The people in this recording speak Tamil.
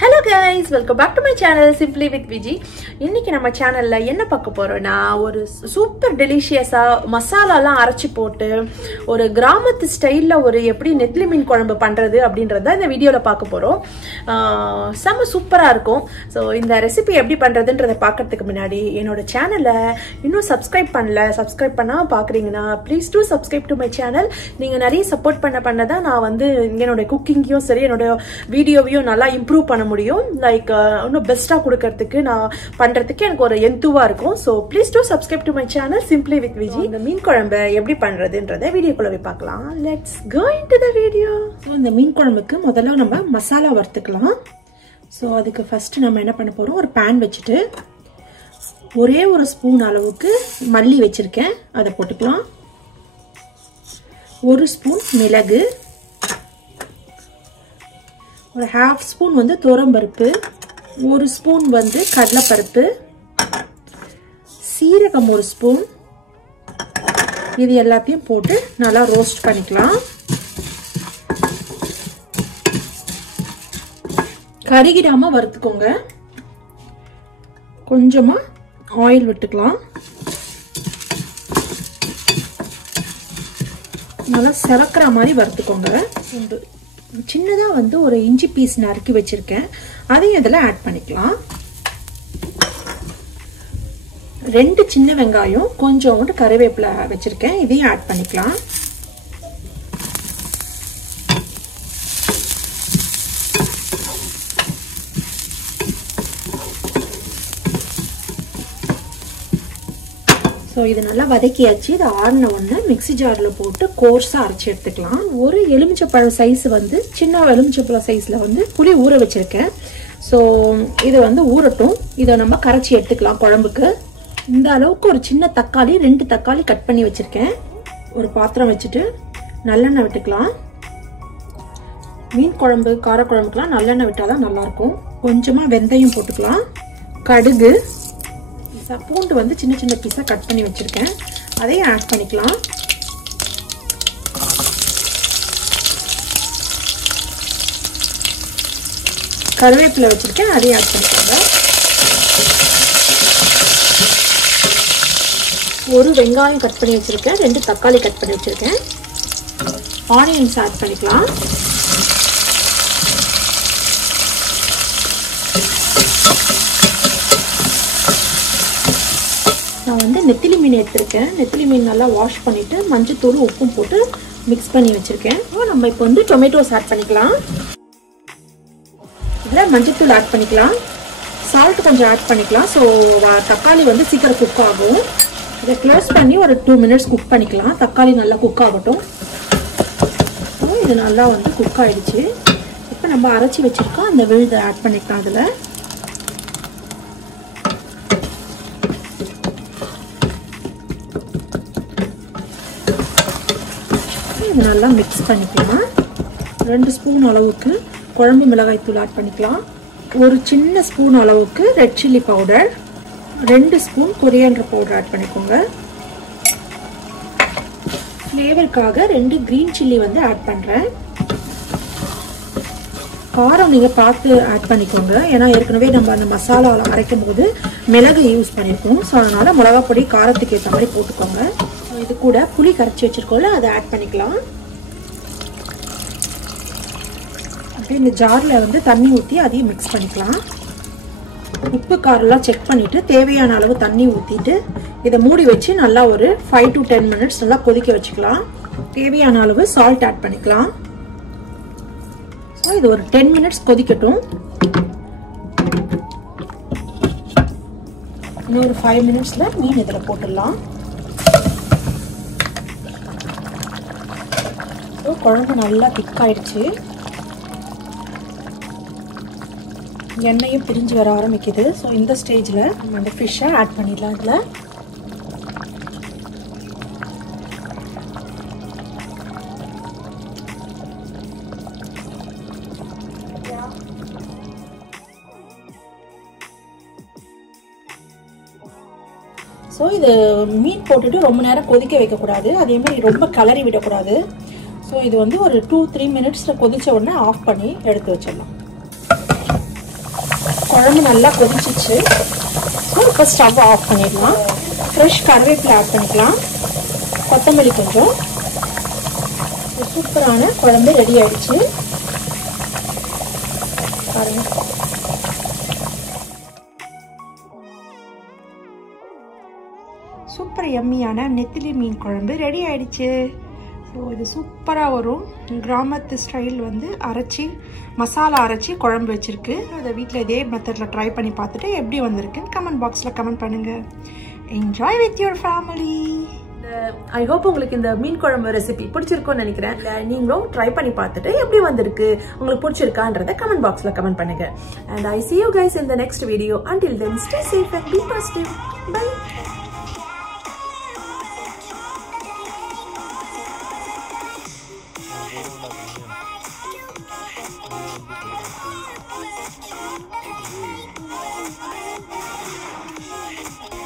Hello guys, welcome back to my channel Simply with Viji. இன்னைக்கு நம்ம சேனல்ல என்ன பார்க்க போறோம்னா ஒரு சூப்பர் டெலிஷியஸா மசாலாலாம் அரைச்சு போட்டு ஒரு கிராமத்து ஸ்டைல்ல ஒரு எப்படி நெத்திலி மீன் குழம்பு பண்றது அப்படின்றத இந்த வீடியோல பார்க்க போறோம். செம சூப்பரா இருக்கும். சோ இந்த ரெசிபி எப்படி பண்றதுன்றத பார்க்கிறதுக்கு முன்னாடி என்னோட சேனலை இன்னும் சப்ஸ்கிரைப் பண்ணாம பாக்குறீங்கன்னா please do subscribe to my channel. நீங்க நிறைய சப்போர்ட் பண்ணதான் நான் வந்து என்னோட குக்கிங்கையும் சரி என்னோட வீடியோவையும் நல்லா இம்ப்ரூவ் பண்ண முடியும். லைக் இன்னும் பெஸ்டா கொடுக்கிறதுக்கு நான் பண்றதுக்கு எனக்கு ஒரு எந்துவா இருக்கும். So please do subscribe to my channel simply with Viji. இந்த மீன் குழம்பு எப்படி பண்றதுன்றதை வீடியோக்குள்ள போய் பார்க்கலாம். Let's go into the video. So இந்த மீன் குழம்புக்கு முதல்ல நம்ம மசாலா வறுத்துக்கலாம். சோ அதுக்கு ஃபர்ஸ்ட் நம்ம என்ன பண்ண போறோம், ஒரு pan வச்சுட்டு ஒரே ஒரு ஸ்பூன் அளவுக்கு மல்லி வச்சிருக்கேன், அதை போட்டுக்கலாம். ஒரு ஸ்பூன் மிளகு, ஒரு half ஸ்பூன் வந்து துவரம்பருப்பு, ஒரு ஸ்பூன் வந்து கடலைப்பருப்பு, சீரகம் ஒரு ஸ்பூன், இது எல்லாத்தையும் போட்டு நல்லா ரோஸ்ட் பண்ணிக்கலாம். கருகிடாம வறுத்துக்கோங்க. கொஞ்சமா ஆயில் விட்டுக்கலாம். நல்லா செவக்கிற மாதிரி வறுத்துக்கோங்க. சின்னதா வந்து ஒரு இஞ்சி பீஸ் நறுக்கி வச்சிருக்கேன், அதையும் இதில் ஆட் பண்ணிக்கலாம். 2 சின்ன வெங்காயம், கொஞ்சோண்டு கறிவேப்பிலை வச்சிருக்கேன், இதையும் ஆட் பண்ணிக்கலாம். ஸோ இது நல்லா வதக்கியாச்சு. இது ஆறின ஒன்று மிக்சி ஜாரில் போட்டு கோர்ஸாக அரைச்சி எடுத்துக்கலாம். ஒரு எலுமிச்சப்பழம் சைஸ் வந்து சின்ன எலுமிச்சப்பழம் சைஸில் வந்து புளி ஊற வச்சுருக்கேன். ஸோ இது வந்து ஊறட்டும். இதை நம்ம கரைச்சி எடுத்துக்கலாம் குழம்புக்கு. இந்த அளவுக்கு ஒரு சின்ன தக்காளி, 2 தக்காளி கட் பண்ணி வச்சுருக்கேன். ஒரு பாத்திரம் வச்சுட்டு நல்லெண்ணெய் விட்டுக்கலாம். மீன் குழம்பு காரக்குழம்புக்கெலாம் நல்லெண்ணெய் விட்டால் தான் நல்லாயிருக்கும். கொஞ்சமாக வெந்தயம் போட்டுக்கலாம். கடுகு, பூண்டு வந்து சின்ன சின்ன பீஸா கட் பண்ணி வச்சிருக்கேன், அதையும் ஆட் பண்ணிக்கலாம். கருவேப்பிலை வச்சிருக்கேன், அதையும் ஆட் பண்ணிக்கோங்க. ஒரு வெங்காயம் கட் பண்ணி வச்சிருக்கேன், 2 தக்காளி கட் பண்ணி வச்சிருக்கேன். ஆனியன்ஸ் ஆட் பண்ணிக்கலாம். நான் வந்து நெத்திலி மீன் எடுத்திருக்கேன். நெத்திலி மீன் நல்லா வாஷ் பண்ணிட்டு மஞ்சத்தூள் உப்பும் போட்டு மிக்ஸ் பண்ணி வச்சிருக்கேன். நம்ம இப்போ வந்து டொமேட்டோஸ் ஆட் பண்ணிக்கலாம். இதில் மஞ்சத்தூள் ஆட் பண்ணிக்கலாம். சால்ட் கொஞ்சம் ஆட் பண்ணிக்கலாம். ஸோ தக்காளி வந்து சீக்கிரம் குக் ஆகும். இதை க்ளோஸ் பண்ணி ஒரு 2 மினிட்ஸ் குக் பண்ணிக்கலாம். தக்காளி நல்லா குக் ஆகட்டும். இது நல்லா வந்து குக் ஆகிடுச்சு. இப்போ நம்ம அரைச்சி வச்சிருக்கோம் அந்த விழுதை ஆட் பண்ணிக்கலாம். அதில் நல்லா மிக்ஸ் பண்ணிக்கலாம். 2 ஸ்பூன் அளவுக்கு குழம்பு மிளகாய் தூள் ஆட் பண்ணிக்கலாம். ஒரு சின்ன ஸ்பூன் அளவுக்கு red chilli powder, 2 spoon coriander powder add பண்ணிக்கோங்க. ஃப்ளேவருக்காக 2 கிரீன் சில்லி வந்து ஆட் பண்ணுறேன். காரம் நீங்கள் பார்த்து ஆட் பண்ணிக்கோங்க, ஏன்னா ஏற்கனவே நம்ம அந்த மசாலா அரைக்கும் போது மிளகு யூஸ் பண்ணியிருக்கோம். ஸோ அதனால் மிளகா பொடி காரத்துக்கு ஏற்ற மாதிரி போட்டுக்கோங்க. இது கூட புளி கரைச்சி வச்சிருக்கோம்ல, அதை ஆட் பண்ணிக்கலாம். அப்படியே இந்த ஜாரில் வந்து தண்ணி ஊற்றி அதையும் மிக்ஸ் பண்ணிக்கலாம். உப்பு காரெல்லாம் செக் பண்ணிவிட்டு தேவையான அளவு தண்ணி ஊற்றிட்டு இதை மூடி வச்சு நல்லா ஒரு 5 to 10 மினிட்ஸ் நல்லா கொதிக்க வச்சுக்கலாம். தேவையான அளவு சால்ட் ஆட் பண்ணிக்கலாம். ஸோ இது ஒரு 10 மினிட்ஸ் கொதிக்கட்டும். இன்னும் ஒரு 5 மினிட்ஸில் மீன் இதில் போட்டுடலாம். குழம்பு நல்லா திக்காயிடுச்சு. எண்ணெயும் பிரிஞ்சு வர ஆரம்பிக்குது. ஸோ இந்த ஸ்டேஜில் நம்ம அந்த ஃபிஷ்ஷை ஆட் பண்ணிடலாம். இதில் ஸோ இது மீன் போட்டுட்டு ரொம்ப நேரம் கொதிக்க வைக்கக்கூடாது, அதே மாதிரி ரொம்ப கலரி விடக்கூடாது. ஸோ இது வந்து ஒரு 2-3 மினிட்ஸில் கொதித்த உடனே ஆஃப் பண்ணி எடுத்து வச்சிடலாம். குழம்பு நல்லா கொதிச்சிச்சு. ஸோ இப்போ ஸ்டவ் ஆஃப் பண்ணிடலாம். ஃப்ரெஷ் கருவேப்பிலை ஆட் பண்ணிக்கலாம், கொத்தமல்லி கொஞ்சம். சூப்பரான குழம்பு ரெடி ஆயிடுச்சு பாருங்க. சூப்பர் எம்மியான நெத்திலி மீன் குழம்பு ரெடி ஆயிடுச்சு. ஸோ இது சூப்பராக வரும். கிராமத்து ஸ்டைல் வந்து அரைச்சி மசாலா அரைச்சி குழம்பு வச்சுருக்கு. அதை வீட்டில் இதே மெத்தடில் ட்ரை பண்ணி பார்த்துட்டு எப்படி வந்திருக்குன்னு கமெண்ட் பாக்ஸில் கமெண்ட் பண்ணுங்கள். Enjoy with your family. I hope உங்களுக்கு இந்த மீன் குழம்பு ரெசிபி பிடிச்சிருக்கும்னு நினைக்கிறேன். நீங்களும் ட்ரை பண்ணி பார்த்துட்டு எப்படி வந்திருக்கு, உங்களுக்கு பிடிச்சிருக்கான்றத கமெண்ட் பாக்ஸில் கமெண்ட் பண்ணுங்கள். And I see you guys in the next video. Until then, stay safe and be positive. Bye.